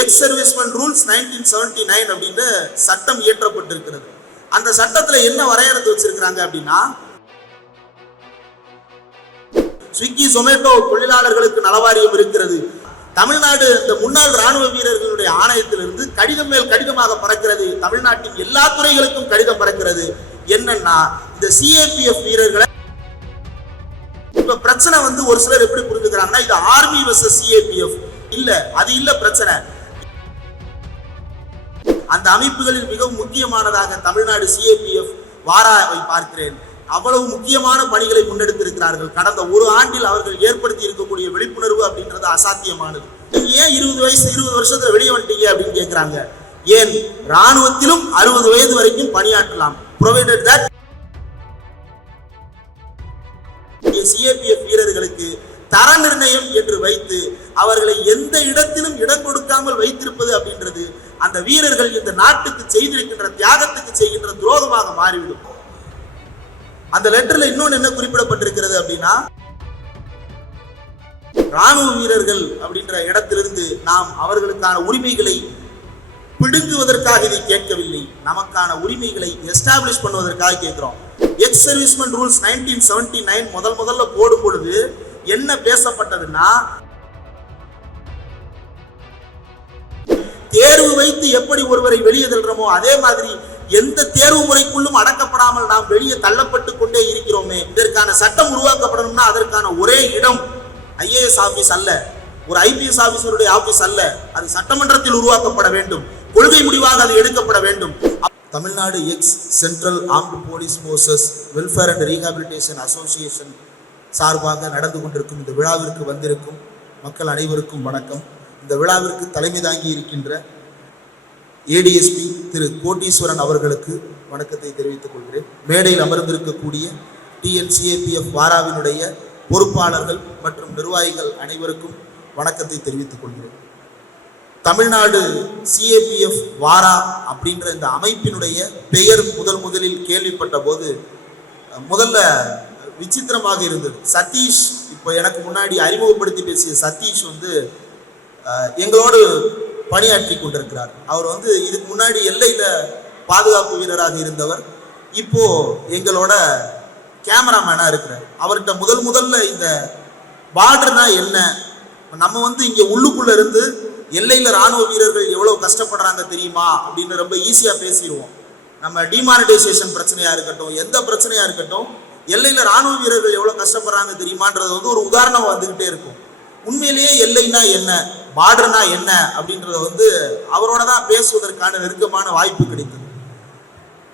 Ex serviceman rules nineteen seventy nine அப்படின்னு சட்டம் இயற்றப்பட்டிருக்கிறது. அந்த சட்டத்துல என்ன வரையறுத்து வச்சிருக்கிறாங்க அப்படின்னா ஸ்விக்கி ஜொமேட்டோ தொழிலாளர்களுக்கு நலவாரியம் இருக்கிறது. தமிழ்நாடு இந்த முன்னாள் ராணுவ வீரர்களுடைய ஆணையத்திலிருந்து கடிதம் மேல் கடிதமாக பறக்கிறது. தமிழ்நாட்டின் எல்லா துறைகளுக்கும் கடிதம் பறக்கிறது. என்னன்னா இந்த சிஏபிஎஃப் வீரர்களை இப்ப பிரச்சனை வந்து ஒரு சிலர் எப்படி புரிஞ்சுக்கிறாங்கன்னா இது ஆர்மி வர்சஸ் சிஏபிஎஃப் இல்ல அது இல்ல பிரச்சனை. அந்த அமைப்புகளில் மிகவும் முக்கியமானதாக தமிழ்நாடு சிஏபிஎஃப் வாராவை பார்க்கிறேன். அவ்வளவு முக்கியமான பணிகளை முன்னெடுத்திருக்கிறார்கள். கடந்த ஒரு ஆண்டில் அவர்கள் ஏற்படுத்தி இருக்கக்கூடிய விழிப்புணர்வு அப்படின்றது அசாத்தியமானது. நீங்க ஏன் இருபது வயசு இருபது வருஷத்துல வெளியே வந்துட்டீங்க அப்படின்னு கேட்கிறாங்க ஏன்? ராணுவத்திலும் அறுபது வயது வரைக்கும் பணியாற்றலாம். ப்ரொவைடட் தட் சிஏபிஎஃப் வீரர்களுக்கு தர நிர்ணயம் என்று வைத்து அவர்களை எந்த இடத்திலும் இடம் கொடுக்காமல் வைத்திருப்பது அப்படின்றது அந்த வீரர்கள் இந்த நாட்டுக்கு செய்திருக்கின்ற தியாகத்துக்கு செய்கின்ற துரோகமாக மாறிவிடும். அந்த லெட்டர்ல இன்னொன்னு என்ன குறிப்பிடப்பட்டிருக்கிறது அப்படின்னா ராணுவ வீரர்கள் அப்படின்ற இடத்திலிருந்து நாம் அவர்களுக்கான உரிமைகளை பிடுங்குவதற்காக இதை கேட்கவில்லை. நமக்கான உரிமைகளை எஸ்டாப்ளிஷ் பண்ணுவதற்காக கேட்கிறோம். Ex servicemen rules nineteen seventy nine முதல் முதல்ல போடும் பொழுது என்ன பேசப்பட்டதுன்னா தேர்வு வைத்து எப்படி ஒருவரை வெளியே தள்ளுறோமோ அதே மாதிரி எந்த தேர்வு முறைக்குள்ளும் அடக்கப்படாமல் நாம் வெளியே தள்ளப்பட்டு கொண்டே இருக்கிறோமே. இதற்கான சட்டம் உருவாக்கப்படணும்னா அதற்கான ஒரே இடம் ஐஏஎஸ் ஆபீஸ் அல்ல. ஒரு ஐபிஎஸ் ஆபீசருடைய ஆபீஸ் அல்ல. அது சட்டமன்றத்தில் உருவாக்கப்பட வேண்டும். கொள்கை முடிவாக அது எடுக்கப்பட வேண்டும். Tamil Nadu ex central armed police forces welfare and rehabilitation association சார்பாக நடந்து கொண்டிருக்கும் இந்த விழாவிற்கு வந்திருக்கும் மக்கள் அனைவருக்கும் வணக்கம். இந்த விழாவிற்கு தலைமை தாங்கி இருக்கின்ற ஏடிஎஸ்பி திரு கோட்டீஸ்வரன் அவர்களுக்கு வணக்கத்தை தெரிவித்துக் கொள்கிறேன். மேடையில் அமர்ந்திருக்கக்கூடிய டிஎன்சிஏபிஎஃப் வாராவினுடைய பொறுப்பாளர்கள் மற்றும் நிர்வாகிகள் அனைவருக்கும் வணக்கத்தை தெரிவித்துக் கொள்கிறேன். தமிழ்நாடு சிஏபிஎஃப் வாரா அப்படின்ற இந்த அமைப்பினுடைய பெயர் முதல் முதலில் கேள்விப்பட்ட போது முதல்ல விசித்திரமாக இருந்தது. சதீஷ் இப்போ எனக்கு முன்னாடி அறிமுகப்படுத்தி பேசிய சதீஷ் வந்து எங்களோடு பணியாற்றி கொண்டிருக்கிறார். அவர் வந்து இதுக்கு முன்னாடி எல்லையில் பாதுகாப்பு வீரராக இருந்தவர். இப்போ எங்களோட கேமராமேனாக இருக்கிறார். அவர்கிட்ட முதல் முதல்ல இந்த பார்டர்னா என்ன? நம்ம வந்து இங்கே உள்ளுக்குள்ள இருந்து எல்லையில் ராணுவ வீரர்கள் எவ்வளோ கஷ்டப்படுறாங்க தெரியுமா? அப்படின்னு ரொம்ப ஈஸியாக பேசிடுவோம். நம்ம டிமானிட்டைசேஷன் பிரச்சனையாக இருக்கட்டும் எந்த பிரச்சனையாக இருக்கட்டும் எல்லையில ராணுவ வீரர்கள் எவ்வளவு கஷ்டப்படுறாங்க தெரியுமான்றது வந்து ஒரு உதாரணம் வந்துகிட்டே இருக்கும். உண்மையிலேயே எல்லைனா என்ன? பார்டர்னா என்ன? அப்படின்றத வந்து அவரோட தான் பேசுவதற்கான நெருக்கமான வாய்ப்பு கிடைத்தது.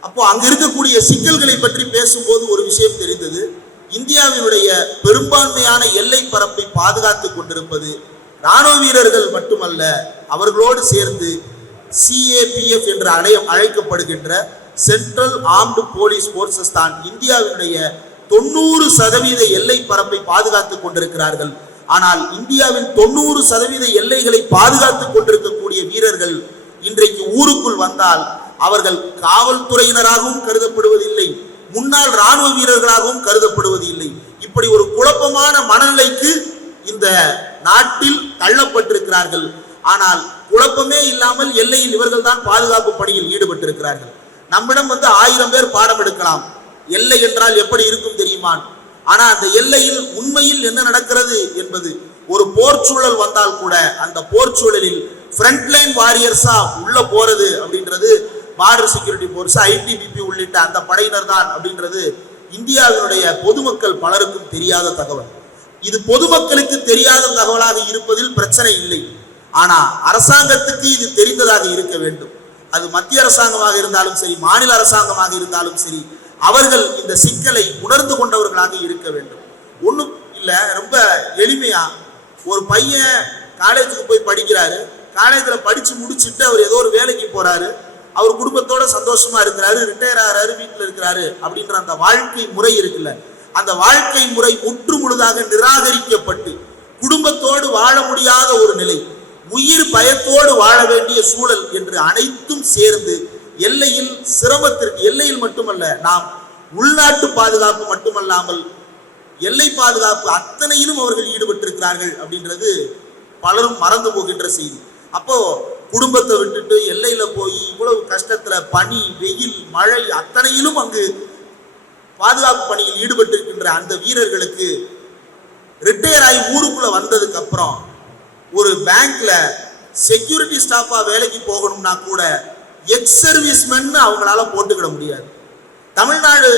அப்போ அங்க இருக்கக்கூடிய சிக்கல்களை பற்றி பேசும்போது ஒரு விஷயம் தெரிந்தது. இந்தியாவினுடைய பெரும்பான்மையான எல்லை பரப்பை பாதுகாத்துக் கொண்டிருப்பது ராணுவ வீரர்கள் மட்டுமல்ல அவர்களோடு சேர்ந்து சிஏபிஎஃப் என்று அழைய அழைக்கப்படுகின்ற சென்ட்ரல் ஆர்ம்டு போலீஸ் போர்சஸ் தான் இந்தியாவினுடைய தொண்ணூறு சதவீத எல்லை பரப்பை பாதுகாத்துக் கொண்டிருக்கிறார்கள். ஆனால் இந்தியாவின் தொண்ணூறு சதவீத எல்லைகளை பாதுகாத்துக் கொண்டிருக்கக்கூடிய வீரர்கள் இன்றைக்கு ஊருக்குள் வந்தால் அவர்கள் காவல்துறையினராகவும் கருதப்படுவதில்லை முன்னாள் ராணுவ வீரர்களாகவும் கருதப்படுவது இல்லை இப்படி ஒரு குழப்பமான மனநிலைக்கு இந்த நாட்டில் தள்ளப்பட்டிருக்கிறார்கள். ஆனால் குழப்பமே இல்லாமல் எல்லையில் இவர்கள் தான் பாதுகாப்பு பணியில் ஈடுபட்டிருக்கிறார்கள். நம்மிடம் வந்து ஆயிரம் பேர் பாடம் எடுக்கலாம். எல்லை என்றால் எப்படி இருக்கும் தெரியுமான்? ஆனா அந்த எல்லையில் உண்மையில் என்ன நடக்கிறது என்பது ஒரு போர்ச்சூழல் வந்தால் கூட அந்த போர்ச்சூழலில் ஃப்ரண்ட்லைன் வாரியர்ஸா உள்ள போறது அப்படின்றது பார்டர் செக்யூரிட்டி போர்ஸ் ஐடிபிபி உள்ளிட்ட அந்த படையினர் தான் அப்படின்றது இந்தியாவினுடைய பொதுமக்கள் பலருக்கும் தெரியாத தகவல். இது பொதுமக்களுக்கு தெரியாத தகவலாக இருப்பதில் பிரச்சனை இல்லை. ஆனா அரசாங்கத்துக்கு இது தெரிந்ததாக இருக்க வேண்டும். அது மத்திய அரசாங்கமாக இருந்தாலும் சரி மாநில அரசாங்கமாக இருந்தாலும் சரி அவர்கள் இந்த சிக்கலை உணர்ந்து கொண்டவர்களாக இருக்க வேண்டும். ஒன்றும் இல்லை ரொம்ப எளிமையா ஒரு பையன் காலேஜுக்கு போய் படிக்கிறாரு. காலேஜில் படிச்சு முடிச்சுட்டு அவர் ஏதோ ஒரு வேலைக்கு போறாரு. அவர் குடும்பத்தோட சந்தோஷமா இருக்கிறாரு ரிட்டையர் ஆகிறாரு வீட்டில் இருக்கிறாரு அப்படின்ற அந்த வாழ்க்கை முறை இருக்குல்ல. அந்த வாழ்க்கை முறை முற்று முழுதாக நிராகரிக்கப்பட்டு குடும்பத்தோடு வாழ முடியாத ஒரு நிலை. உயிர் பயத்தோடு வாழ வேண்டிய சூழல் என்று அனைத்தும் சேர்ந்து எல்லையில் சிரமத்திற்கு எல்லையில் மட்டுமல்ல நாம் உள்நாட்டு பாதுகாப்பு மட்டுமல்லாமல் எல்லை பாதுகாப்பு அத்தனையிலும் அவர்கள் ஈடுபட்டிருக்கிறார்கள் அப்படின்றது பலரும் மறந்து போகின்ற செய்தி. அப்போ குடும்பத்தை விட்டுட்டு எல்லையில போய் இவ்வளவு கஷ்டத்துல பனி வெயில் மழை அத்தனையிலும் அங்கு பாதுகாப்பு பணியில் ஈடுபட்டிருக்கின்ற அந்த வீரர்களுக்கு ரிட்டையர் ஆகி ஊருக்குள்ள வந்ததுக்கு அப்புறம் ஒரு பேங்க்ல செக்யூரிட்டி ஸ்டாஃபா வேலைக்கு போகணும்னா கூட எக்ஸ் சர்வீஸ்மென் அவங்களால போட்டுக்கிட முடியாது. தமிழ்நாடு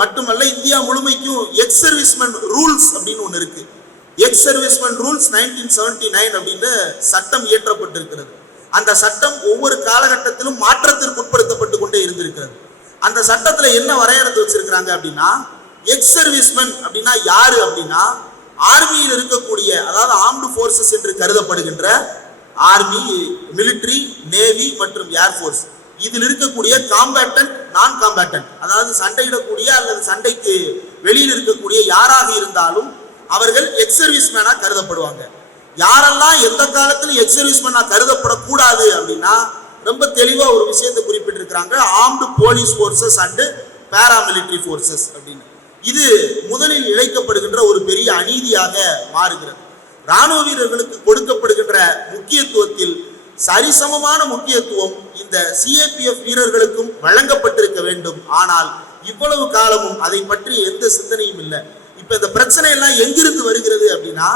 மட்டுமல்ல இந்தியா முழுமைக்கும் எக்ஸ் சர்வீஸ்மென் ரூல்ஸ் அப்படின்னு ஒன்று இருக்கு. Ex servicemen rules nineteen seventy nine அப்படின்னு சட்டம் இயற்றப்பட்டிருக்கிறது. அந்த சட்டம் ஒவ்வொரு காலகட்டத்திலும் மாற்றத்திற்கு உட்படுத்தப்பட்டு கொண்டே இருந்திருக்கிறது. அந்த சட்டத்துல என்ன வரையறுத்து வச்சிருக்கிறாங்க அப்படின்னா எக்ஸ் சர்வீஸ்மென் அப்படின்னா யாரு அப்படின்னா ஆர்மியில் இருக்கக்கூடிய அதாவது ஆர்ம்டு ஃபோர்ஸஸ் என்று கருதப்படுகின்ற ஆர்மி மிலிட்டரி நேவி மற்றும் ஏர்ஃபோர்ஸ் இதில் இருக்கக்கூடிய காம்பேட்டன்ட் நான் காம்பேட்டன்ட் அதாவது சண்டையிடக்கூடிய அல்லது சண்டைக்கு வெளியில் இருக்கக்கூடிய யாராக இருந்தாலும் அவர்கள் எக்ஸ் சர்வீஸ் மேனா கருதப்படுவாங்க. யாரெல்லாம் எந்த காலத்திலும் எக்ஸ் சர்வீஸ் மேனா கருதப்படக்கூடாது அப்படின்னா ரொம்ப தெளிவாக ஒரு விஷயத்தை குறிப்பிட்டிருக்கிறாங்க. Armed police forces and paramilitary forces அப்படின்னு. இது முதலில் இழைக்கப்படுகின்ற ஒரு பெரிய அநீதியாக மாறுகிறது. ராணுவ வீரர்களுக்கு கொடுக்கப்படுகின்ற முக்கியத்துவத்தில் சரிசமமான முக்கியத்துவம் இந்த சிஏபிஎஃப் வீரர்களுக்கும் வழங்கப்பட்டிருக்க வேண்டும். ஆனால் இவ்வளவு காலமும் அதை பற்றி எந்த சிந்தனையும் இல்லை. இப்ப இந்த பிரச்சனை எல்லாம் எங்கிருந்து வருகிறது அப்படின்னா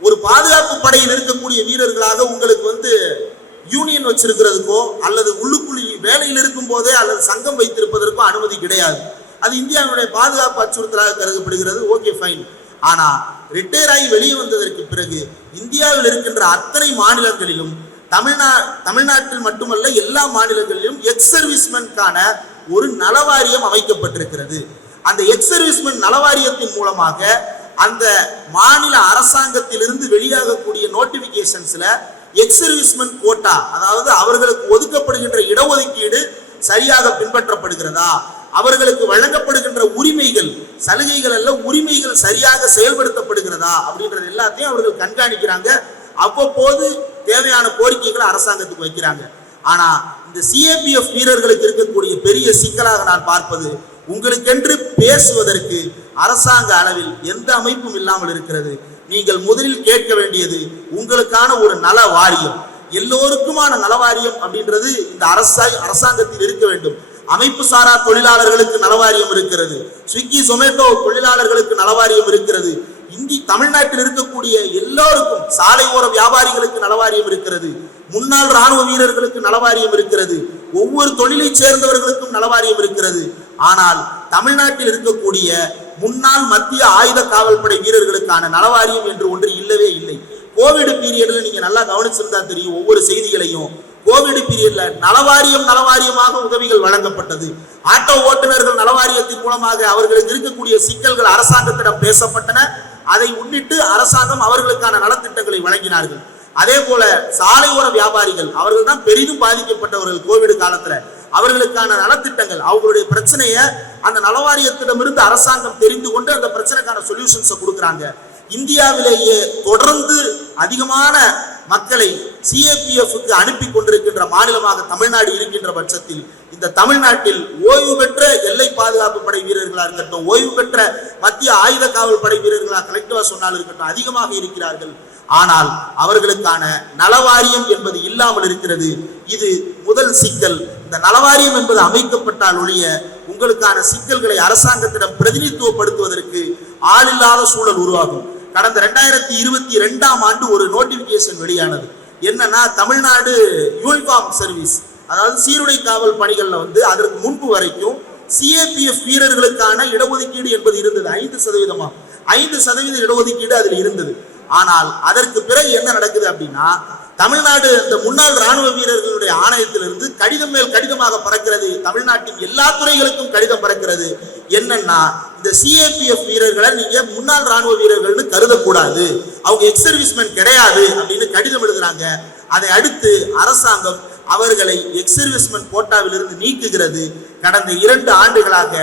ஒரு பாதுகாப்பு படையில் இருக்கக்கூடிய வீரர்களாக உங்களுக்கு வந்து யூனியன் வச்சிருக்கிறதுக்கோ அல்லது உள்ளுக்குள்ளி வேலையில் இருக்கும் போதே அல்லது சங்கம் வைத்திருப்பதற்கோ அனுமதி கிடையாது. அது இந்தியாவுடைய பாதுகாப்பு அச்சுறுத்தலாக கருதப்படுகிறது. ஓகே ஃபைன் ஆனால் ரிட்டையர் ஆகி வெளியே வந்ததற்கு பிறகு இந்தியாவில் இருக்கின்ற அத்தனை மாநிலங்களிலும் தமிழ்நா தமிழ்நாட்டில் மட்டுமல்ல எல்லா மாநிலங்களிலும் எக்ஸ் சர்வீஸ்மென்கான ஒரு நலவாரியம் அமைக்கப்பட்டிருக்கிறது. அந்த எக்ஸ் சர்வீஸ்மென் நலவாரியத்தின் மூலமாக அந்த மாநில அரசாங்கத்திலிருந்து வெளியாகக்கூடிய நோட்டிபிகேஷன்ஸில் எக்ஸ் சர்வீஸ்மென் கோட்டா அதாவது அவர்களுக்கு ஒதுக்கப்படுகின்ற இடஒதுக்கீடு சரியாக பின்பற்றப்படுகிறதா? அவர்களுக்கு வழங்கப்படுகின்ற உரிமைகள் சலுகைகள் அல்ல உரிமைகள் சரியாக செயல்படுத்தப்படுகிறதா அப்படின்றது எல்லாத்தையும் அவர்கள் கண்காணிக்கிறாங்க. அவ்வப்போது தேவையான கோரிக்கைகளை அரசாங்கத்துக்கு வைக்கிறாங்க. ஆனா இந்த சிஏபிஎஃப் வீரர்களுக்கு இருக்கக்கூடிய பெரிய சிக்கலாக நான் பார்ப்பது உங்களுக்கென்று பேசுவதற்கு அரசாங்க அளவில் எந்த அமைப்பும் இல்லாமல் இருக்கிறது. நீங்கள் முதலில் கேட்க வேண்டியது உங்களுக்கான ஒரு நல வாரியம் எல்லோருக்குமான நல வாரியம் அப்படின்றது இந்த அரசா அரசாங்கத்தில் இருக்க வேண்டும். அமைப்பு சாரா தொழிலாளர்களுக்கு நலவாரியம் இருக்கிறது. ஸ்விக்கி சொமேட்டோ தொழிலாளர்களுக்கு நலவாரியம் இருக்கிறது. இந்தி தமிழ்நாட்டில் இருக்கக்கூடிய எல்லோருக்கும் சாலை ஓர வியாபாரிகளுக்கு நலவாரியம் இருக்கிறது. முன்னாள் ராணுவ வீரர்களுக்கு நலவாரியம் இருக்கிறது. ஒவ்வொரு தொழிலை சேர்ந்தவர்களுக்கும் நலவாரியம் இருக்கிறது. ஆனால் தமிழ்நாட்டில் இருக்கக்கூடிய முன்னாள் மத்திய ஆயுத காவல்படை வீரர்களுக்கான நலவாரியம் என்று ஒன்று இல்லவே இல்லை. கோவிட் பீரியட்ல நீங்க நல்லா கவனிச்சிருந்தா தெரியும். ஒவ்வொரு செய்திகளையும் கோவிட் பீரியட்ல நலவாரியம் நலவாரியமாக உதவிகள் வழங்கப்பட்டது. ஆட்டோ ஓட்டுநர்கள் நலவாரியத்தின் மூலமாக அவர்களுக்கு இருக்கக்கூடிய சிக்கல்கள் அரசாங்கத்திடம் பேசப்பட்டன. அதை முன்னிட்டு அரசாங்கம் அவர்களுக்கான நலத்திட்டங்களை வழங்கினார்கள். அதே போல சாலையோர வியாபாரிகள் அவர்கள் தான் பெரிதும் பாதிக்கப்பட்டவர்கள் கோவிட் காலத்துல. அவர்களுக்கான நலத்திட்டங்கள் அவங்களுடைய பிரச்சனையை அந்த நலவாரியத்திடமிருந்து அரசாங்கம் தெரிந்து கொண்டு அந்த பிரச்சனைக்கான சொல்யூஷன்ஸை கொடுக்குறாங்க. இந்தியாவிலேயே தொடர்ந்து அதிகமான மக்களை சிஏபிஎஃப்க்கு அனுப்பி கொண்டிருக்கின்ற மாநிலமாக தமிழ்நாடு இருக்கின்ற பட்சத்தில் இந்த தமிழ்நாட்டில் ஓய்வு பெற்ற எல்லை பாதுகாப்பு படை வீரர்களாக இருக்கட்டும் ஓய்வு பெற்ற மத்திய ஆயுத காவல் படை வீரர்களாக கலெக்டரா சொன்னால் இருக்கட்டும் அதிகமாக இருக்கிறார்கள். ஆனால் அவர்களுக்கான நலவாரியம் என்பது இல்லாமல் இருக்கிறது. இது முதல் சிக்கல். இந்த நலவாரியம் என்பது அமைக்கப்பட்டால் ஒழிய உங்களுக்கான சிக்கல்களை அரசாங்கத்திடம் பிரதிநிதித்துவப்படுத்துவதற்கு ஆளில்லாத சூழல் உருவாகும். கடந்த ரெண்டாயிரத்தி இருபத்தி ரெண்டாம் ஆண்டு ஒரு நோட்டிபிகேஷன் வெளியானது. என்னன்னா தமிழ்நாடு யூனிஃபார்ம் சர்வீஸ் அதாவது சீருடை காவல் பணிகள்ல வந்து அதற்கு முன்பு வரைக்கும் சிஏபிஎஃப் வீரர்களுக்கான இடஒதுக்கீடு என்பது இருந்தது ஐந்து சதவீதமா? ஐந்து சதவீத இடஒதுக்கீடு அதில் இருந்தது. ஆனால் அதற்கு பிறகு என்ன நடக்குது அப்படின்னா தமிழ்நாடு இந்த முன்னாள் ராணுவ வீரர்களுடைய ஆணையத்திலிருந்து கடிதம் மேல் கடிதமாக பறக்கிறது தமிழ்நாட்டின் எல்லா துறைகளுக்கும் கடிதம் பறக்கிறது. என்னன்னா இந்த சிஏபிஎஃப் வீரர்களை நீங்க முன்னாள் ராணுவ வீரர்கள்னு கருதக்கூடாது. அவங்க எக்ஸ் சர்வீஸ்மேன் கிடையாது அப்படின்னு கடிதம் எழுதுறாங்க. அதை அடுத்து அரசாங்கம் அவர்களை எக்ஸ் சர்வீஸ்மேன் கோட்டாவிலிருந்து நீக்குகிறது. கடந்த இரண்டு ஆண்டுகளாக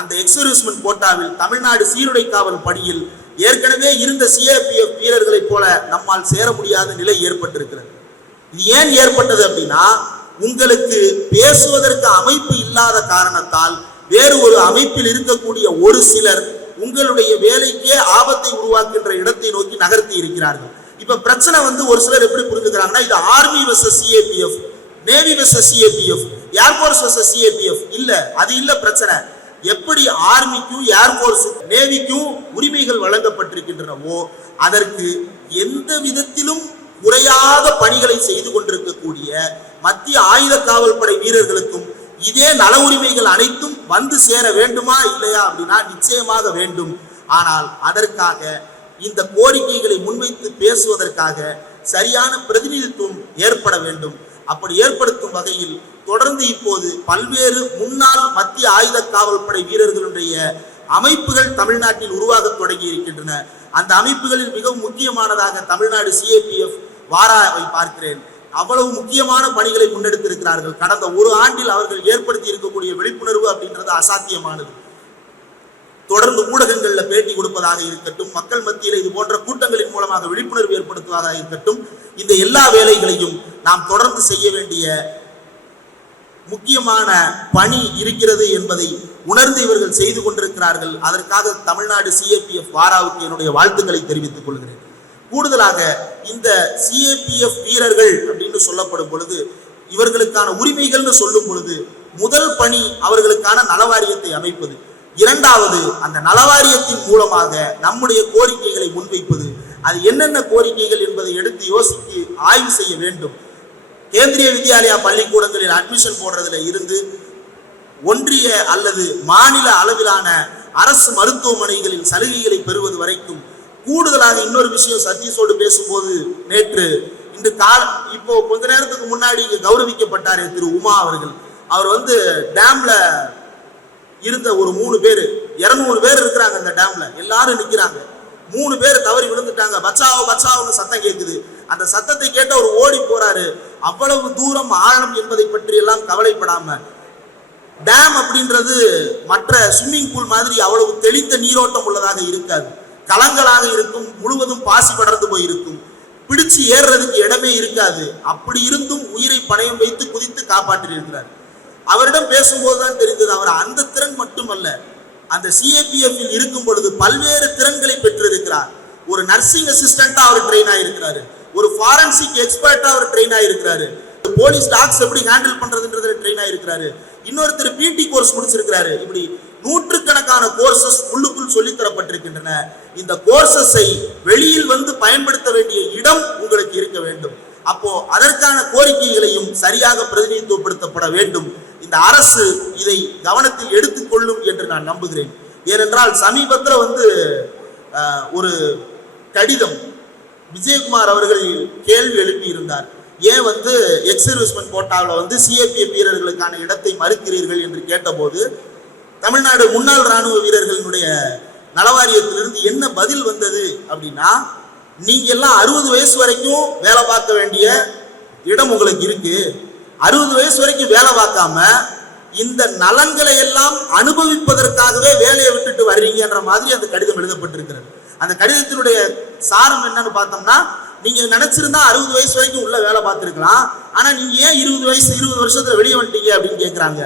அந்த எக்ஸ் சர்வீஸ்மேன் கோட்டாவில் தமிழ்நாடு சீருடை காவல் பணியில் ஏற்கனவே இருந்த சிஏபிஎஃப் வீரர்களைப் போல நம்மால் சேர முடியாத நிலை ஏற்பட்டிருக்கிறது. இது ஏன் ஏற்பட்டது அப்படின்னா உங்களுக்கு பேசுவதற்கு அமைப்பு இல்லாத காரணத்தால் வேறு ஒரு அமைப்பில் இருக்கக்கூடிய ஒரு சிலர் உங்களுடைய வேலைக்கே ஆபத்தை உருவாக்குகின்ற இடத்தை நோக்கி நகர்த்தி இருக்கிறார்கள். இப்ப பிரச்சனை வந்து ஒரு சிலர் எப்படி புரிஞ்சுக்கிறாங்கன்னா இது army versus CAPF navy versus CAPF air force versus CAPF இல்ல அது இல்ல பிரச்சனை. எப்படி ஆர்மிக்கும் ஏர்போர்ஸும் நேவிக்கும் உரிமைகள் வழங்கப்பட்டிருக்கின்றனவோ அதற்கு எந்த விதத்திலும் முறையாக பணிகளை செய்து கொண்டிருக்கக்கூடிய மத்திய ஆயுத காவல் படை வீரர்களுக்கும் இதே நல உரிமைகள் அனைத்தும் வந்து சேர வேண்டுமா இல்லையா அப்படின்னா நிச்சயமாக வேண்டும். ஆனால் அதற்காக இந்த கோரிக்கைகளை முன்வைத்து பேசுவதற்காக சரியான பிரதிநிதித்துவம் ஏற்பட வேண்டும். அப்படி ஏற்படுத்தும் வகையில் தொடர்ந்து இப்போது பல்வேறு முன்னாள் மத்திய ஆயுத காவல்படை வீரர்களுடைய அமைப்புகள் தமிழ்நாட்டில் உருவாக தொடங்கி இருக்கின்றன. அந்த அமைப்புகளில் மிகவும் முக்கியமானதாக தமிழ்நாடு சிஏபிஎஃப் வாராவை பார்க்கிறேன். அவ்வளவு முக்கியமான பணிகளை முன்னெடுத்திருக்கிறார்கள். கடந்த ஒரு ஆண்டில் அவர்கள் ஏற்படுத்தி இருக்கக்கூடிய விழிப்புணர்வு அப்படின்றது அசாத்தியமானது. தொடர்ந்து ஊடகங்களில் பேட்டி கொடுப்பதாக இருக்கட்டும் மக்கள் மத்தியில் இது போன்ற கூட்டங்களின் மூலமாக விழிப்புணர்வு ஏற்படுத்துவதாக இருக்கட்டும் இந்த எல்லா வேலைகளையும் நாம் தொடர்ந்து செய்ய வேண்டிய முக்கியமான பணி இருக்கிறது என்பதை உணர்ந்து இவர்கள் செய்து கொண்டிருக்கிறார்கள். அதற்காக தமிழ்நாடு சிஏபிஎஃப் வாராவுக்கு என்னுடைய வாழ்த்துக்களை தெரிவித்துக் கொள்கிறேன். கூடுதலாக இந்த சிஏபிஎஃப் வீரர்கள் அப்படின்னு சொல்லப்படும் பொழுது இவர்களுக்கான உரிமைகள்னு சொல்லும் பொழுது முதல் பணி அவர்களுக்கான நலவாரியத்தை அமைப்பது. இரண்டாவது அந்த நலவாரியத்தின் மூலமாக நம்முடைய கோரிக்கைகளை முன்வைப்பது. அது என்னென்ன கோரிக்கைகள் என்பதை எடுத்து யோசித்து ஆய்வு செய்ய வேண்டும். கேந்திரிய வித்யாலயா பள்ளிக்கூடங்களில் அட்மிஷன் போடுறதுல இருந்து ஒன்றிய அல்லது மாநில அளவிலான அரசு மருத்துவமனைகளின் சலுகைகளை பெறுவது வரைக்கும் கூடுதலாக இன்னொரு விஷயம் சதீஷோடு பேசும்போது நேற்று இந்த கால இப்போ கொஞ்ச நேரத்துக்கு முன்னாடி இங்க கௌரவிக்கப்பட்டாரே திரு உமா அவர்கள். அவர் வந்து டேம்ல இருந்த ஒரு மூணு பேர் இருநூறு பேர் இருக்கிறாங்க அந்த டேம்ல எல்லாரும் நிக்கிறாங்க. மூணு பேர் தவறி விழுந்துட்டாங்க. பச்சாவோ பச்சாவோன்னு சத்தம் கேட்குது அந்த சத்தத்தை கேட்டு அவர் ஓடி போறாரு. அவ்வளவு தூரம் ஆழம் என்பதை பற்றி எல்லாம் கவலைப்படாம டேம் அப்படின்றது மற்ற ஸ்விம்மிங் பூல் மாதிரி அவ்வளவு தெளிந்த நீரோட்டம் உள்ளதாக இருக்காது. கலங்களாக இருக்கும் முழுவதும் பாசி படர்ந்து போயிருக்கும். பிடிச்சு ஏறுறதுக்கு இடமே இருக்காது. அப்படி இருந்தும் உயிரை பணையம் வைத்து குதித்து காப்பாற்றியிருக்கிறார் அவரிடம் பேசும்போதுதான் தெரிந்தது அவர் அந்த திறன் மட்டுமல்ல அந்த சிஏபிஎஃப் இருக்கும் பொழுது பல்வேறு திறன்களை பெற்றிருக்கிறார். ஒரு நர்சிங் அசிஸ்டண்டா அவர் ட்ரெயின் ஆயிருக்கிறாரு. ஒரு ஃபாரன்சிக் எக்ஸ்பர்ட்டா அவர் ட்ரெயின் ஆயிருக்கிறாரு. போலீஸ் டாக்ஸ் எப்படி ஹேண்டில் பண்றதுன்றதுல ட்ரெயின் ஆயிருக்கிறாரு. இன்னொருத்தர் பிடி கோர்ஸ் முடிச்சிருக்கிறாரு. இப்படி நூற்றுக்கணக்கான கோர்சஸ் உள்ளுக்குள் சொல்லித் தரப்பட்டிருக்கின்றன. இந்த கோர்சஸை வெளியில் வந்து பயன்படுத்த வேண்டிய இடம் உங்களுக்கு இருக்க வேண்டும். அப்போ அதற்கான கோரிக்கைகளையும் சரியாக பிரதிநிதித்துவப்படுத்தப்பட வேண்டும். இந்த அரசு இதை கவனத்தில் எடுத்துக்கொள்ளும் என்று நான் நம்புகிறேன். ஏனென்றால் சமீபத்தில் வந்து ஒரு கடிதம் விஜயகுமார் அவர்கள் கேள்வி எழுப்பி இருந்தார் ஏன் வந்து எக்ஸர்விஸ்மெண்ட் கோட்டாவில் வந்து சிஏபிஎஃப் வீரர்களுக்கான இடத்தை மறுக்கிறீர்கள் என்று கேட்டபோது தமிழ்நாடு முன்னாள் ராணுவ வீரர்களினுடைய நலவாரியத்திலிருந்து என்ன பதில் வந்தது அப்படின்னா நீங்க எல்லாம் அறுபது வயசு வரைக்கும் வேலை பார்க்க வேண்டிய இடம் உங்களுக்கு இருக்கு. அறுபது வயசு வரைக்கும் வேலை பார்க்காம இந்த நலன்களை எல்லாம் அனுபவிப்பதற்காகவே வேலையை விட்டுட்டு வர்றீங்கன்ற மாதிரி அந்த கடிதம் எழுதப்பட்டிருக்கிறது. அந்த கடிதத்தினுடைய சாரம் என்னன்னு பார்த்தோம்னா நீங்க நினைச்சிருந்தா அறுபது வயசு வரைக்கும் உள்ள வேலை பார்த்துருக்கலாம். ஆனா நீங்க ஏன் இருபது வயசு இருபது வருஷத்துல வெளியே வந்துட்டீங்க அப்படின்னு கேக்குறாங்க.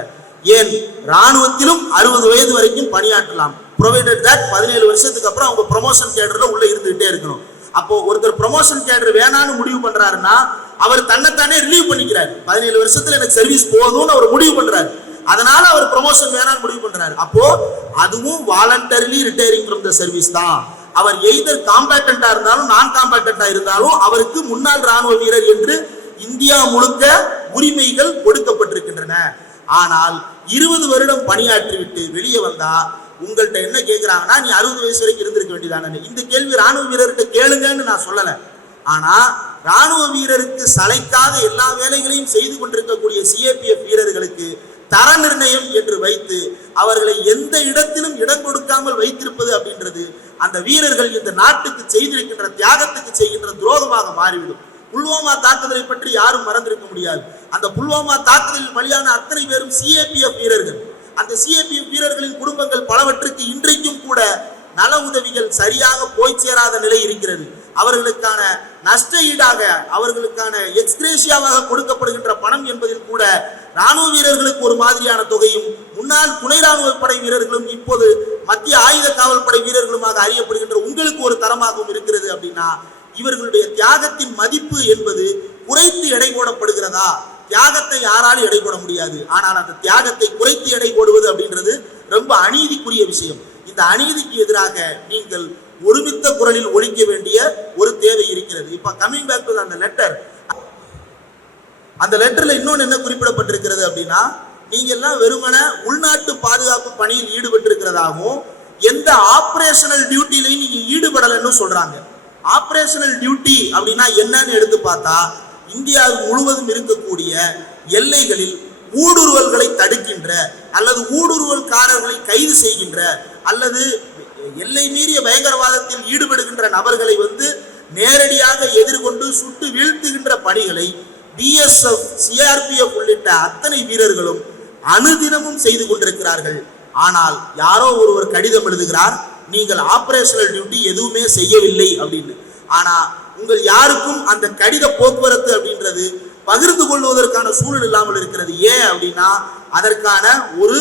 ஏன்? ராணுவத்திலும் அறுபது வயது வரைக்கும் பணியாற்றலாம். ப்ரொவைடட் தட் பதினேழு வருஷத்துக்கு அப்புறம் அவங்க ப்ரொமோஷன் கேடர்ல உள்ள இருந்துகிட்டே இருக்கணும். அப்போ ஒருத்தர் ப்ரொமோஷன் கேடர் வேணான்னு முடிவு பண்றாருன்னா அவர் தன்னைத்தானே ரிலீவ் பண்ணிக்கிறார். பதினேழு வருஷத்துல எனக்கு சர்வீஸ் போதும்னு அவர் முடிவு பண்றாரு. அதனால அவர் ப்ரொமோஷன் வேணாம்னு முடிவு பண்றாரு. அப்போ அதுவும் voluntarily retiring from the service தான். அவர் எய்தர் காம்பேட்டண்டா இருந்தாலும் நான் காம்பேட்டண்டா இருந்தாலும் அவருக்கு முன்னாள் ராணுவ வீரர் என்று இந்தியா முழுக்க உரிமைகள் கொடுக்கப்பட்டிருக்கின்றன. ஆனால் இருபது வருடம் பணியாற்றி விட்டு வெளியே வந்தா உங்கள்கிட்ட என்ன கேட்குறாங்கன்னா நீ அறுபது வயசு வரைக்கும் இருந்திருக்க வேண்டியதானே? இந்த கேள்வி ராணுவ வீரர்கிட்ட கேளுங்கன்னு நான் சொல்லல. ஆனா ராணுவ வீரருக்கு சளைக்காத எல்லா வேலைகளையும் செய்து கொண்டிருக்கக்கூடிய சிஏபிஎஃப் வீரர்களுக்கு தர நிர்ணயம் என்று வைத்து அவர்களை எந்த இடத்திலும் இடம் கொடுக்காமல் வைத்திருப்பது அப்படின்றது அந்த வீரர்கள் இந்த நாட்டுக்கு செய்திருக்கின்ற தியாகத்துக்கு செய்கின்ற துரோகமாக மாறிவிடும். புல்வாமா தாக்குதலை பற்றி யாரும் மறந்திருக்க முடியாது. அந்த புல்வாமா தாக்குதலில் பலியான அத்தனை பேரும் சிஏபிஎஃப் வீரர்கள். அந்த சிஏபிஎஃப் வீரர்களின் குடும்பங்கள் பலவற்றுக்கு இன்றைக்கும் கூட நல உதவிகள் சரியாக போய் சேராத நிலை இருக்கிறது. அவர்களுக்கான நஷ்ட ஈடாக அவர்களுக்கான எக்ஸ்கிரேஷியாவாக கொடுக்கப்படுகின்ற பணம் என்பதில் கூட ராணுவ வீரர்களுக்கு ஒரு மாதிரியான தொகையும் முன்னாள் துணை ராணுவ படை வீரர்களும் இப்போது மத்திய ஆயுத காவல் படை வீரர்களுமாக அறியப்படுகின்ற உங்களுக்கு ஒரு இருக்கிறது அப்படின்னா இவர்களுடைய தியாகத்தின் மதிப்பு என்பது குறைத்து எடை போடப்படுகிறதா? தியாகத்தை யாராலும் எடை போட முடியாது. ஆனால் அந்த தியாகத்தை குறைத்து எடை போடுவது அப்படின்றது ரொம்ப அநீதிக்குரிய விஷயம். இந்த அநீதிக்கு எதிராக நீங்கள் ஒருமித்த குரலில் ஒழிக்க வேண்டிய ஒரு தேவை இருக்கிறது. இப்ப கமிங் பேக் டு அந்த லெட்டர் அந்த லெட்டர்ல இன்னொன்று என்ன குறிப்பிடப்பட்டிருக்கிறது அப்படின்னா நீங்க எல்லாம் வெறுமன உள்நாட்டு பாதுகாப்பு பணியில் ஈடுபட்டிருக்கிறதாகவும் எந்த ஆபரேஷனல் டியூட்டிலையும் நீங்க ஈடுபடலைன்னு சொல்றாங்க. ஆபரேஷனல் டியூட்டி அப்படின்னா என்னன்னு எடுத்து பார்த்தா இந்தியா முழுவதும் இருக்கக்கூடிய எல்லைகளில் ஊடுருவல்களை தடுக்கின்ற அல்லது ஊடுருவல்காரர்களை கைது செய்கின்ற அல்லது எல்லை மீறிய பயங்கரவாதத்தில் ஈடுபடுகின்ற நபர்களை வந்து நேரடியாக எதிர்கொண்டு சுட்டு வீழ்த்துகின்ற பணிகளை பிஎஸ்எஃப் சிஆர்பிஎஃப் உள்ளிட்ட அத்தனை வீரர்களும் அனுதினமும் செய்து கொண்டிருக்கிறார்கள். ஆனால் யாரோ ஒருவர் கடிதம் எழுதுகிறார் நீங்கள் ஆபரேஷனல் டியூட்டி எதுவுமே செய்யவில்லை அப்படின்னு. ஆனா உங்கள் யாருக்கும் அந்த கடித போக்குவரத்து அப்படின்றது பகிர்ந்து கொள்வதற்கான சூழல் இல்லாமல் இருக்கிறது. ஏன் அப்படின்னா அதற்கான ஒரு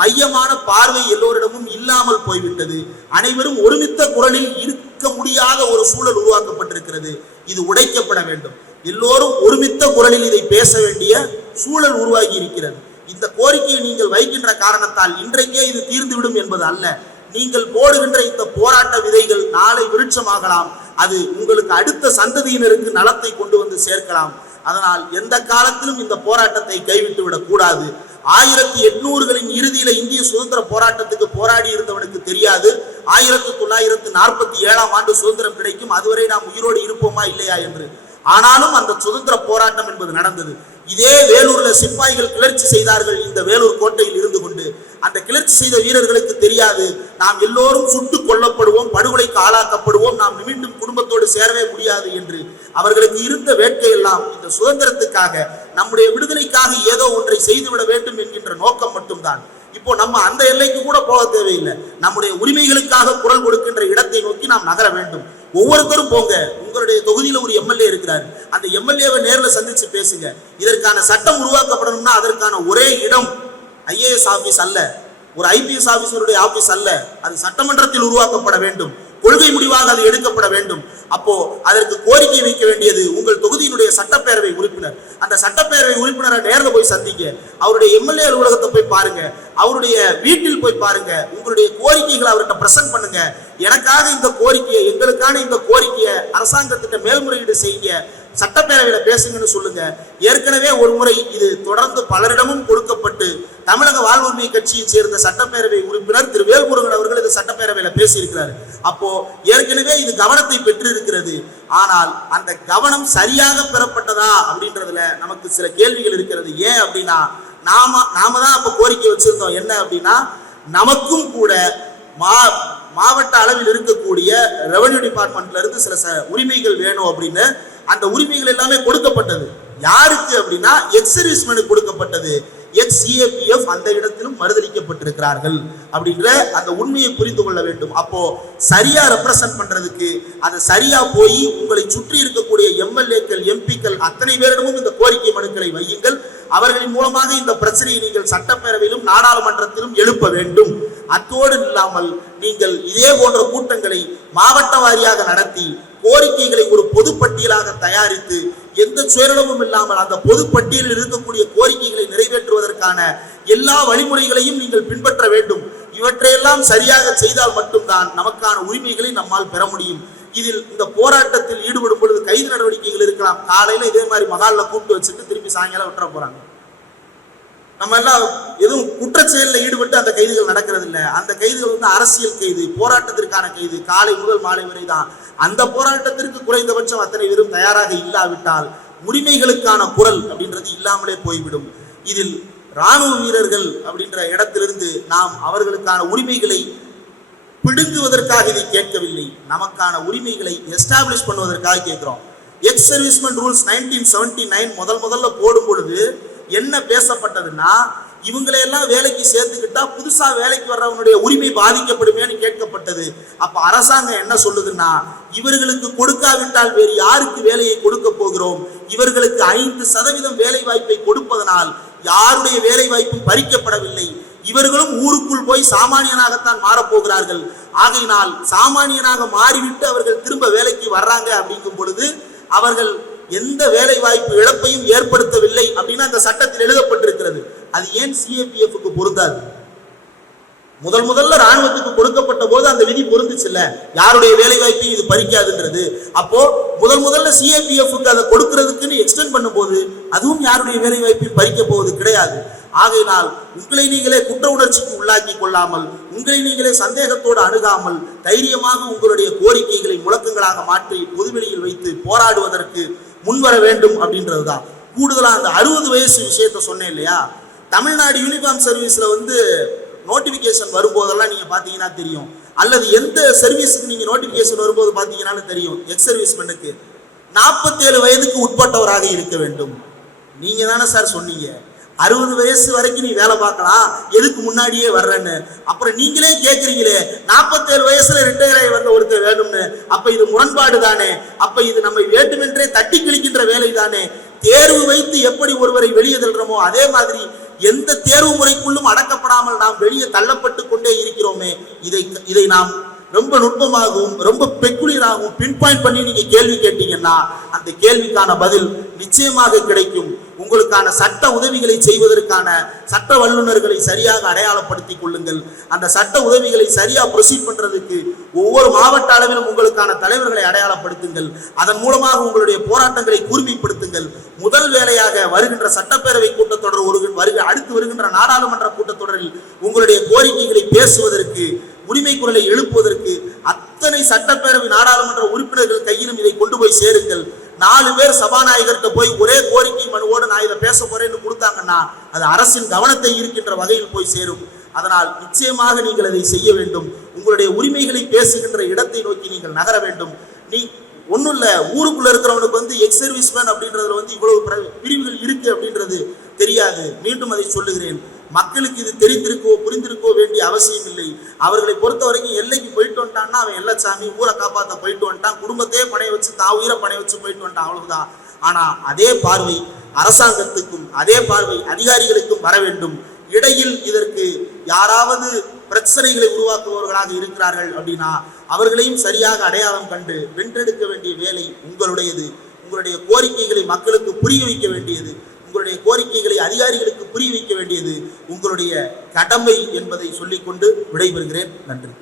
மையமான பார்வை எல்லோரிடமும் இல்லாமல் போய்விட்டது. அனைவரும் ஒருமித்த குரலில் இருக்க முடியாத ஒரு சூழல் உருவாக்கப்பட்டிருக்கிறது. இது உடைக்கப்பட வேண்டும். எல்லோரும் ஒருமித்த குரலில் இதை பேச வேண்டிய சூழல் உருவாகி இருக்கிறது. இந்த கோரிக்கையை நீங்கள் வைக்கின்ற காரணத்தால் இன்றைக்கே இது தீர்ந்துவிடும் என்பது அல்ல. நீங்கள் போடுகின்ற இந்த போராட்ட விதைகள் நாளை விருட்சமாகலாம். அது உங்களுக்கு அடுத்த சந்ததியினருக்கு நலத்தை கொண்டு வந்து சேர்க்கலாம். அதனால் எந்த காலத்திலும் இந்த போராட்டத்தை கைவிட்டு விடக் கூடாது. ஆயிரத்தி எட்நூறுகளின் இறுதியில இந்திய சுதந்திர போராட்டத்துக்கு போராடி இருந்தவனுக்கு தெரியாது. ஆயிரத்தி தொள்ளாயிரத்து நாற்பத்தி ஏழாம் ஆண்டு சுதந்திரம் கிடைக்கும். அதுவரை நாம் உயிரோடு இருப்போமா இல்லையா என்று. ஆனாலும் அந்த சுதந்திர போராட்டம் என்பது நடந்தது. இதே வேலூர்ல சிப்பாய்கள் கிளர்ச்சி செய்தார்கள் இந்த வேலூர் கோட்டையில் இருந்து கொண்டு. அந்த கிளர்ச்சி செய்த வீரர்களுக்கு தெரியாது. நாம் எல்லோரும் சுட்டுக் கொல்லப்படுவோம் படுகொலைக்கு ஆளாக்கப்படுவோம் நாம் மீண்டும் குடும்பத்தோடு சேரவே முடியாது என்று அவர்களுக்கு இருந்த வேட்கை எல்லாம் இந்த சுதந்திரத்துக்காக நம்முடைய விடுதலைக்காக ஏதோ ஒன்றை செய்துவிட வேண்டும் என்கின்ற நோக்கம் மட்டும்தான். இப்போ நம்ம அந்த எல்லைக்கு கூட போக தேவையில்லை. நம்முடைய உரிமைகளுக்காக குரல் கொடுக்கின்ற இடத்தை நோக்கி நாம் நகர வேண்டும். ஒவ்வொருத்தரும் போங்க. உங்களுடைய தொகுதியில் ஒரு எம்எல்ஏ இருக்கிறார். அந்த எம்எல்ஏவை நேரில் சந்திச்சு பேசுங்க. இதற்கான சட்டம் உருவாக்கப்படணும்னா அதற்கான ஒரே இடம் ஐஏஎஸ் ஆஃபீஸ் அல்ல. ஒரு ஐபிஎஸ் ஆஃபீஸருடைய ஆஃபீஸ் அல்ல. அது சட்டமன்றத்தில் உருவாக்கப்பட வேண்டும். கொள்கை முடிவாக அது எடுக்கப்பட வேண்டும். அப்போ அதற்கு கோரிக்கை வைக்க வேண்டியது உங்கள் தொகுதியினுடைய சட்டப்பேரவை உறுப்பினர். அந்த சட்டப்பேரவை உறுப்பினரை நேரில் போய் சந்திங்க. அவருடைய எம்எல்ஏ அலுவலகத்தை போய் பாருங்க. அவருடைய வீட்டில் போய் பாருங்க. உங்களுடைய கோரிக்கைகளை அவர்கிட்ட பிரசன்ட் பண்ணுங்க. எனக்காக இந்த கோரிக்கையை எங்களுக்கான இந்த கோரிக்கையை அரசாங்கத்திட்ட மேல்முறையீடு செய்யுங்க. சட்டப்பேரவையில் பேசுங்கன்னு சொல்லுங்க. ஏற்கனவே ஒரு முறை இது தொடர்ந்து பலரிடமும் கொடுக்கப்பட்டு தமிழக வாழ்வுரிமை கட்சியை சேர்ந்த சட்டப்பேரவை உறுப்பினர் திரு வேல்முருகன் அவர்கள் இது சட்டப்பேரவையில் பேசியிருக்கிறார். அப்போ ஏற்கனவே இது கவனத்தை பெற்று இருக்கிறது ஆனால் அந்த கவனம் சரியாக பெறப்பட்டதா அப்படின்றதுல நமக்கு சில கேள்விகள் இருக்கிறது. ஏன் அப்படின்னா நாம நாம தான் அப்ப கோரிக்கை வச்சிருந்தோம். என்ன அப்படின்னா நமக்கும் கூட மா மாவட்ட அளவில் இருக்கக்கூடிய ரெவன்யூ டிபார்ட்மெண்ட்ல இருந்து சில ச- உரிமைகள் வேணும் அப்படின்னு அந்த உரிமைகள் எல்லாமே கொடுக்கப்பட்டது. யாருக்கு அப்படின்னா எக்ஸ் சர்வீஸ்மேனுக்கு கொடுக்கப்பட்டது. எக்ஸ் சிஏபிஎஃப் e, அந்த இடத்திலும் மறுதளிக்கப்பட்டிருக்கிறார்கள். அப்படின்ற அந்த உண்மையை புரிந்து கொள்ள வேண்டும். அப்போ சரியா ரெப்ரசன்ட் பண்றதுக்கு அதை சரியா போய் உங்களை சுற்றி இருக்கக்கூடிய எம்எல்ஏக்கள் எம்பிக்கள் அத்தனை பேரிடமும் இந்த கோரிக்கை மனுக்களை வையுங்கள். அவர்களின் மூலமாக இந்த பிரச்சனையை நீங்கள் சட்டப்பேரவையிலும் நாடாளுமன்றத்திலும் எழுப்ப வேண்டும். அத்தோடு இல்லாமல் நீங்கள் இதே போன்ற கூட்டங்களை மாவட்ட வாரியாக நடத்தி கோரிக்கைகளை ஒரு பொதுப்பட்டியலாக தயாரித்து எந்த சுயநலமும் இல்லாமல் அந்த பொதுப்பட்டியலில் இருக்கக்கூடிய கோரிக்கைகளை நிறைவேற்றுவதற்கான எல்லா வழிமுறைகளையும் நீங்கள் பின்பற்ற வேண்டும். இவற்றையெல்லாம் சரியாக செய்தால் மட்டும்தான் நமக்கான உரிமைகளை நம்மால் பெற முடியும். இதில் இந்த போராட்டத்தில் ஈடுபடும் பொழுது கைது நடவடிக்கைகள் இருக்கலாம். காலையில இதே மாதிரி மகால்ல கூப்பிட்டு வச்சுட்டு திருப்பி சாயங்காலம் விட்டுற போறாங்க. நம்ம எல்லாம் எதுவும் குற்றச்செயலில் ஈடுபட்டு அந்த கைதுகள் நடக்கிறது இல்லை அந்த கைதுகள் வந்து அரசியல் கைது போராட்டத்திற்கான கைது காலை முதல் மாலை வரை தான். அந்த போராட்டத்திற்கு குறைந்தபட்சம் அத்தனை பேரும் தயாராக இல்லாவிட்டால் உரிமைகளுக்கான குரல் அப்படின்றது இல்லாமலே போய்விடும். இதில் ராணுவ வீரர்கள் அப்படின்ற இடத்திலிருந்து நாம் அவர்களுக்கான உரிமைகளை பிடுங்குவதற்காக இதை கேட்கவில்லை. நமக்கான உரிமைகளை எஸ்டாப்ளிஷ் பண்ணுவதற்காக கேட்கிறோம். Ex servicemen rules nineteen seventy nine முதல் முதல்ல போடும் பொழுது என்ன பேசப்பட்டதுன்னா இவங்களை எல்லாம் வேலைக்கு சேர்த்துக்கிட்டா புதுசா வேலைக்கு வர்றவனுடைய உரிமை பாதிக்கப்படுமேன்னு கேட்கப்பட்டது. அப்ப அரசாங்கம் என்ன சொல்லுதுன்னா இவர்களுக்கு கொடுக்காவிட்டால் வேறு யாருக்கு வேலையை கொடுக்க போகிறோம்? இவர்களுக்கு ஐந்து சதவீதம் வேலை வாய்ப்பை கொடுப்பதனால் யாருடைய வேலை வாய்ப்பும் பறிக்கப்படவில்லை. இவர்களும் ஊருக்குள் போய் சாமானியனாகத்தான் மாறப்போகிறார்கள். ஆகையினால் சாமானியனாக மாறிவிட்டு அவர்கள் திரும்ப வேலைக்கு வர்றாங்க அப்படிங்கும் பொழுது அவர்கள் எந்த வேலை வாய்ப்பு இழப்பையும் ஏற்படுத்தவில்லை அப்படின்னு அந்த சட்டத்தில் எழுதப்பட்டிருக்கிறது. அது ஏன் சிஏபிஎஃப்க்கு பொருந்தாது? முதல் முதல்ல ராணுவத்துக்கு கொடுக்கப்பட்ட போது அந்த விதி பொருந்துச்சுல்ல. யாருடைய வேலை வாய்ப்பையும் இது பறிக்காதுன்றது. அப்போ முதல் முதல்ல சிஏபிஎஃப்க்கு அதை கொடுக்கறதுக்குன்னு எக்ஸ்டெண்ட் பண்ணும்போது அதுவும் யாருடைய வேலை வாய்ப்பையும் பறிக்க போவது கிடையாது. ஆகையினால் உங்களை நீங்களே குற்ற உணர்ச்சிக்கு உள்ளாக்கி கொள்ளாமல் உங்களை நீங்களே சந்தேகத்தோடு அணுகாமல் தைரியமாக உங்களுடைய கோரிக்கைகளை முழக்கங்களாக மாற்றி பொதுவெளியில் வைத்து போராடுவதற்கு முன்வர வேண்டும் அப்படின்றது தான் கூடுதலாக அந்த அறுபது வயசு விஷயத்த சொன்னேன் இல்லையா? தமிழ்நாடு யூனிஃபார்ம் சர்வீஸில் வந்து நோட்டிஃபிகேஷன் வரும்போதெல்லாம் நீங்கள் பார்த்தீங்கன்னா தெரியும். அல்லது எந்த சர்வீஸுக்கு நீங்கள் நோட்டிஃபிகேஷன் வரும்போது பாத்தீங்கன்னாலும் தெரியும். எக்ஸ் சர்வீஸ்மெனுக்கு நாற்பத்தேழு வயதுக்கு உட்பட்டவராக இருக்க வேண்டும். நீங்கள் தானே சார் சொன்னீங்க. அறுபது வயசு வரைக்கும் நீ வேலை பார்க்கலாம். எதுக்கு முன்னாடியே வர்றேன்னு. அப்புறம் நீங்களே கேட்குறீங்களே நாற்பத்தேழு வயசுல ரிட்டையர் ஆகி வந்த ஒருத்தர் வேணும்னு. அப்ப இது முரண்பாடு தானே. அப்ப இது நம்மை வேண்டுமென்றே தட்டி கிழிக்கின்ற வேலை தானே. தேர்வு வைத்து எப்படி ஒருவரை வெளியே தள்ளுறோமோ அதே மாதிரி எந்த தேர்வு முறைக்குள்ளும் அடக்கப்படாமல் நாம் வெளியே தள்ளப்பட்டு கொண்டே இருக்கிறோமே. இதை இதை நாம் ரொம்ப நுட்பமாகவும் ரொம்ப பெக்குலியராகவும் பின் பாயிண்ட் பண்ணி நீங்க கேள்வி கேட்டீங்கன்னா அந்த கேள்விக்கான பதில் நிச்சயமாக கிடைக்கும். உங்களுக்கான சட்ட உதவிகளை செய்வதற்கான சட்ட வல்லுநர்களை சரியாக அடையாளப்படுத்திக் கொள்ளுங்கள். அந்த சட்ட உதவிகளை சரியாக ப்ரொசீட் பண்ணுறதுக்கு ஒவ்வொரு மாவட்ட அளவிலும் உங்களுக்கான தலைவர்களை அடையாளப்படுத்துங்கள். அதன் மூலமாக உங்களுடைய போராட்டங்களை கூர்மைப்படுத்துங்கள். முதல் வேலையாக வருகின்ற சட்டப்பேரவை கூட்டத்தொடர் ஒரு வருக அடுத்து வருகின்ற நாடாளுமன்ற கூட்டத்தொடரில் உங்களுடைய கோரிக்கைகளை பேசுவதற்கு உரிமை குரலை எழுப்புவதற்கு அத்தனை சட்டப்பேரவை நாடாளுமன்ற உறுப்பினர்கள் கையிலும் இதை கொண்டு போய் சேருங்கள். நாலு பேர் சபாநாயகர்கிட்ட போய் ஒரே கோரிக்கை மனுவோடு நான் இதை பேச போறேன்னு கொடுத்தாங்கன்னா அது அரசின் கவனத்தை இருக்கின்ற வகையில் போய் சேரும். அதனால் நிச்சயமாக நீங்கள் அதை செய்ய வேண்டும். உங்களுடைய உரிமைகளை பேசுகின்ற இடத்தை நோக்கி நீங்கள் நகர வேண்டும். நீ ஒன்றும் இல்லை ஊருக்குள்ள இருக்கிறவனுக்கு வந்து எக்ஸ் சர்வீஸ்மேன் அப்படின்றதுல வந்து இவ்வளவு பிர- பிரிவுகள் இருக்கு அப்படின்றது தெரியாது. மீண்டும் அதை சொல்லுகிறேன். மக்களுக்கு இது தெரிந்திருக்கோ புரிந்திருக்கோ வேண்டிய அவசியம் இல்லை. அவர்களை பொறுத்த வரைக்கும் எல்லைக்கு போயிட்டு வந்துட்டான்னா அவன் எல்லச்சாமி ஊரை காப்பாத்த போயிட்டு வந்துட்டான் குடும்பத்தையே பணைய வச்சு தா உயிரை பணைய வச்சு போயிட்டு வந்துட்டான் அவ்வளவுதான். ஆனா அதே பார்வை அரசாங்கத்துக்கும் அதே பார்வை அதிகாரிகளுக்கும் வர வேண்டும். இடையில் இதற்கு யாராவது பிரச்சனைகளை உருவாக்குபவர்களாக இருக்கிறார்கள் அப்படின்னா அவர்களையும் சரியாக அடையாளம் கண்டு வென்றெடுக்க வேண்டிய வேலை உங்களுடையது. உங்களுடைய கோரிக்கைகளை மக்களுக்கு புரிய வைக்க வேண்டியது. உங்களுடைய கோரிக்கைகளை அதிகாரிகளுக்கு புரிய வைக்க வேண்டியது உங்களுடைய கடமை என்பதை சொல்லிக்கொண்டு விடைபெறுகிறேன். நன்றி.